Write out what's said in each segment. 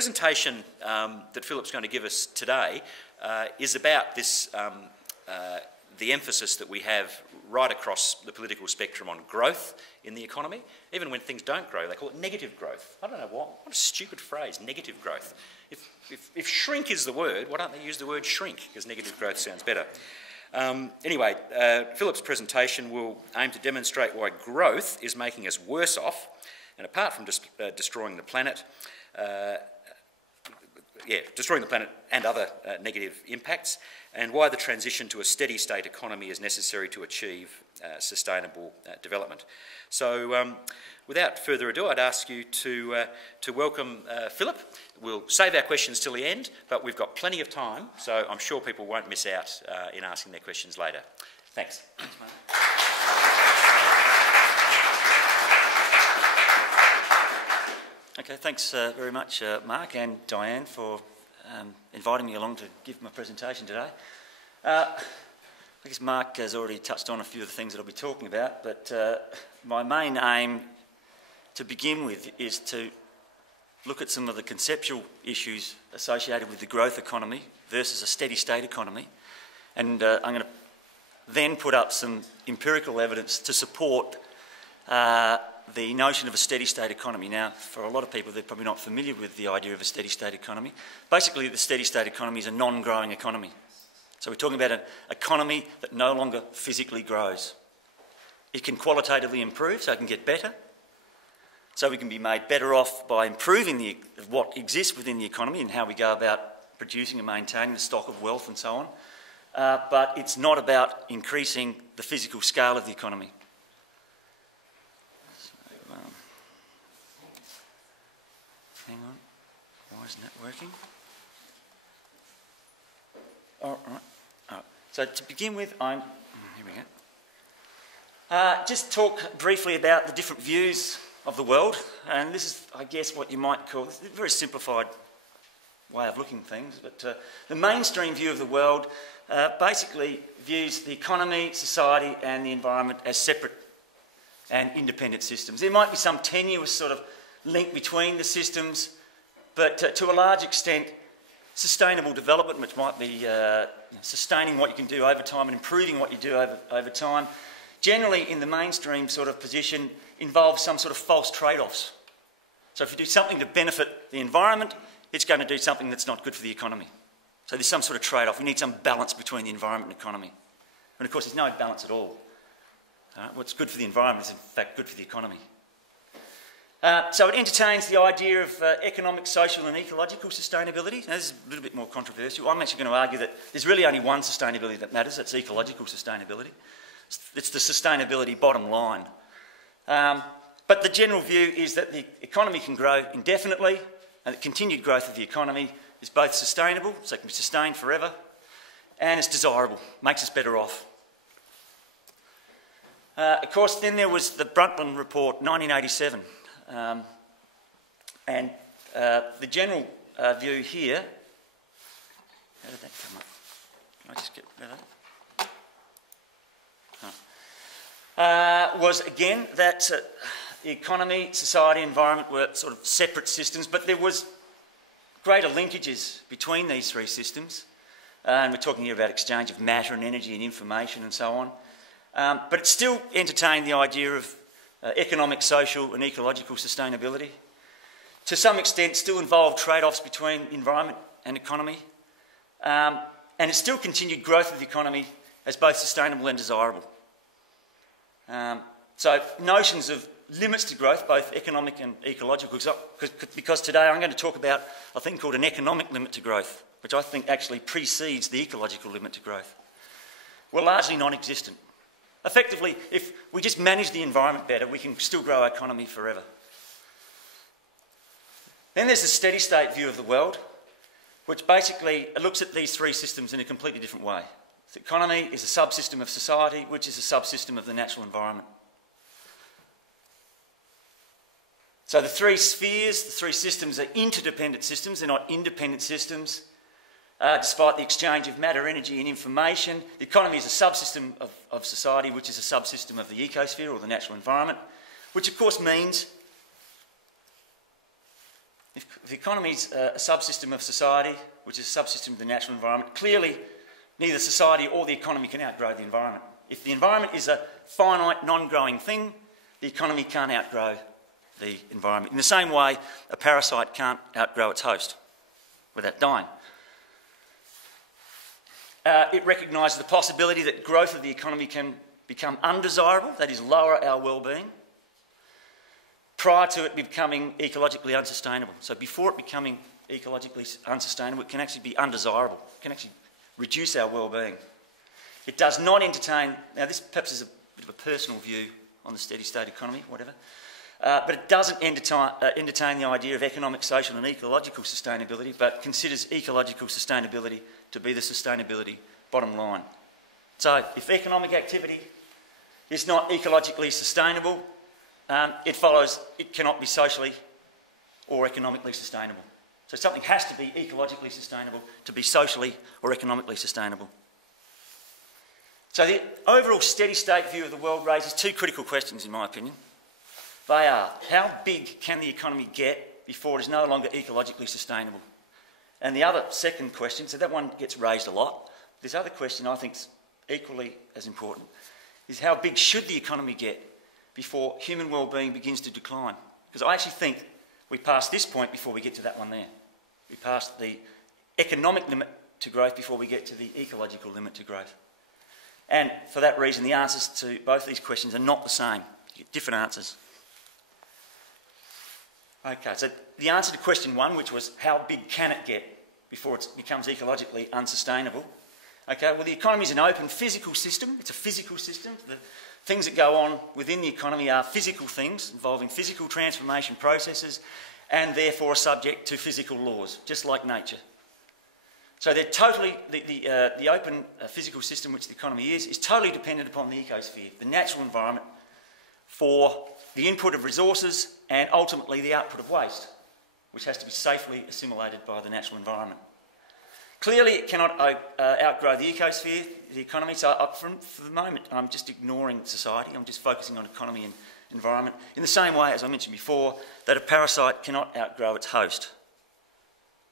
presentation that Philip's going to give us today is about this, the emphasis that we have right across the political spectrum on growth in the economy. Even when things don't grow, they call it negative growth. I don't know what a stupid phrase, negative growth. If shrink is the word, why don't they use the word shrink? Because negative growth sounds better. Anyway, Philip's presentation will aim to demonstrate why growth is making us worse off, and apart from destroying the planet, destroying the planet and other negative impacts, and why the transition to a steady state economy is necessary to achieve sustainable development. So without further ado, I'd ask you to welcome Philip. We'll save our questions till the end, but we've got plenty of time, so I'm sure people won't miss out in asking their questions later. Thanks. Thanks, mate. Okay, thanks very much, Mark and Diane, for inviting me along to give my presentation today. I guess Mark has already touched on a few of the things that I'll be talking about, but my main aim to begin with is to look at some of the conceptual issues associated with the growth economy versus a steady state economy, and I'm going to then put up some empirical evidence to support the notion of a steady state economy. Now, for a lot of people, they're probably not familiar with the idea of a steady state economy. Basically, the steady state economy is a non-growing economy. So we're talking about an economy that no longer physically grows. It can qualitatively improve, so it can get better. So we can be made better off by improving what exists within the economy and how we go about producing and maintaining the stock of wealth and so on. But it's not about increasing the physical scale of the economy. Hang on, why isn't that working? All right. So to begin with, here we go. Just talk briefly about the different views of the world, and this is, I guess, what you might call a very simplified way of looking at things, but the mainstream view of the world basically views the economy, society and the environment as separate and independent systems. There might be some tenuous sort of link between the systems, but to a large extent, sustainable development, which might be sustaining what you can do over time and improving what you do over time, generally in the mainstream sort of position involves some sort of false trade-offs. So if you do something to benefit the environment, it's going to do something that's not good for the economy. So there's some sort of trade-off. We need some balance between the environment and economy. And of course, there's no balance at all. What's good for the environment is in fact good for the economy. So it entertains the idea of economic, social and ecological sustainability. Now, this is a little bit more controversial. I'm actually going to argue that there's really only one sustainability that matters, that's ecological sustainability. It's the sustainability bottom line. But the general view is that the economy can grow indefinitely, and the continued growth of the economy is both sustainable, so it can be sustained forever, and it's desirable, makes us better off. Of course, then there was the Brundtland Report, 1987. And the general view here, how did that come up? Can I just get rid of that? Was again that the economy, society, environment were sort of separate systems, but there was greater linkages between these three systems. And we're talking here about exchange of matter and energy and information and so on. But it still entertained the idea of economic, social and ecological sustainability. To some extent still involved trade-offs between environment and economy, and it still continued growth of the economy as both sustainable and desirable. So notions of limits to growth, both economic and ecological, because today I'm going to talk about a thing called an economic limit to growth, which I think actually precedes the ecological limit to growth, were largely non-existent. Effectively, if we just manage the environment better, we can still grow our economy forever. Then there's the steady state view of the world, which basically looks at these three systems in a completely different way. The economy is a subsystem of society, which is a subsystem of the natural environment. So the three spheres, the three systems are interdependent systems, they're not independent systems. Despite the exchange of matter, energy and information, the economy is a subsystem of society, which is a subsystem of the ecosphere or the natural environment, which of course means if the economy is a subsystem of society, which is a subsystem of the natural environment, clearly neither society or the economy can outgrow the environment. If the environment is a finite, non-growing thing, the economy can't outgrow the environment. In the same way, a parasite can't outgrow its host without dying. It recognises the possibility that growth of the economy can become undesirable, that is, lower our well-being, prior to it becoming ecologically unsustainable. So before it becoming ecologically unsustainable, it can actually be undesirable. It can actually reduce our well-being. It does not entertain... Now, this perhaps is a bit of a personal view on the steady-state economy, whatever, but it doesn't entertain the idea of economic, social and ecological sustainability, but considers ecological sustainability to be the sustainability bottom line. So if economic activity is not ecologically sustainable, it follows it cannot be socially or economically sustainable. So something has to be ecologically sustainable to be socially or economically sustainable. So the overall steady-state view of the world raises two critical questions, in my opinion. They are, how big can the economy get before it is no longer ecologically sustainable? And the other second question, so that one gets raised a lot. This other question I think is equally as important, is how big should the economy get before human well-being begins to decline? Because I actually think we pass this point before we get to that one there. We pass the economic limit to growth before we get to the ecological limit to growth. And for that reason, the answers to both these questions are not the same. You get different answers. Okay, so the answer to question one, which was how big can it get before it becomes ecologically unsustainable? Okay, well, the economy is an open physical system. It's a physical system. The things that go on within the economy are physical things involving physical transformation processes and therefore are subject to physical laws, just like nature. So they're totally, the open physical system which the economy is totally dependent upon the ecosphere, the natural environment, for the input of resources and ultimately the output of waste, which has to be safely assimilated by the natural environment. Clearly it cannot outgrow the ecosphere, the economy, so for the moment I'm just ignoring society, I'm just focusing on economy and environment, in the same way, as I mentioned before, that a parasite cannot outgrow its host.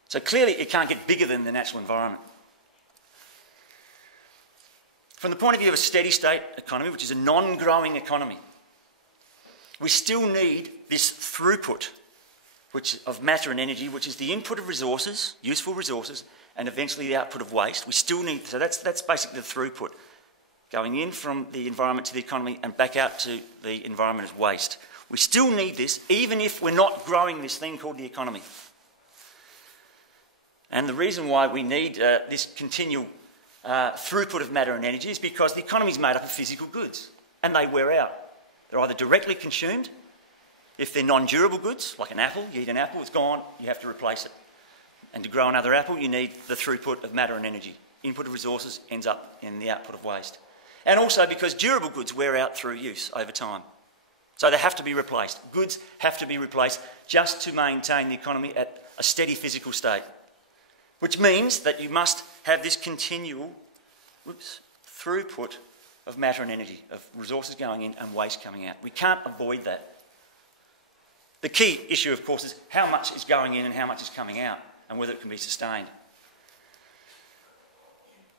So clearly it can't get bigger than the natural environment. From the point of view of a steady-state economy, which is a non-growing economy, we still need this throughput of matter and energy, which is the input of resources, useful resources, and eventually the output of waste. We still need, so that's basically the throughput, going in from the environment to the economy and back out to the environment as waste. We still need this, even if we're not growing this thing called the economy. And the reason why we need this continual throughput of matter and energy is because the economy is made up of physical goods, and they wear out. They're either directly consumed, if they're non-durable goods, like an apple, you eat an apple, it's gone, you have to replace it. And to grow another apple, you need the throughput of matter and energy. Input of resources ends up in the output of waste. And also because durable goods wear out through use over time. So they have to be replaced. Goods have to be replaced just to maintain the economy at a steady physical state. Which means that you must have this continual throughput of matter and energy, of resources going in and waste coming out. We can't avoid that. The key issue, of course, is how much is going in and how much is coming out, and whether it can be sustained.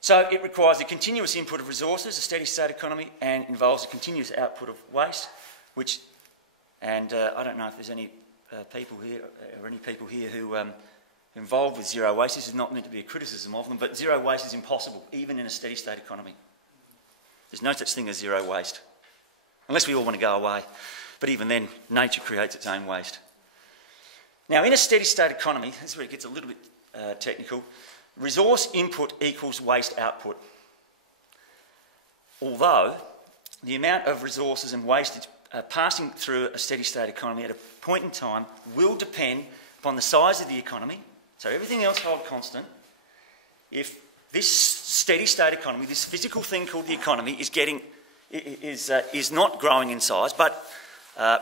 So it requires a continuous input of resources, a steady-state economy, and involves a continuous output of waste, which, and I don't know if there's any people here who involved with zero waste. This is not meant to be a criticism of them, but zero waste is impossible, even in a steady-state economy. There's no such thing as zero waste, unless we all want to go away. But even then, nature creates its own waste. Now, in a steady-state economy, this is where it gets a little bit technical, resource input equals waste output. Although, the amount of resources and waste passing through a steady-state economy at a point in time will depend upon the size of the economy. So everything else held constant. If this steady-state economy, this physical thing called the economy, is not growing in size, but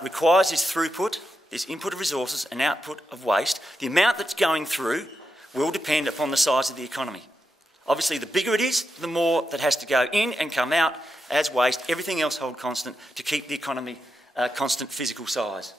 requires this throughput, this input of resources and output of waste, the amount that's going through will depend upon the size of the economy. Obviously, the bigger it is, the more that has to go in and come out as waste, everything else held constant, to keep the economy constant physical size.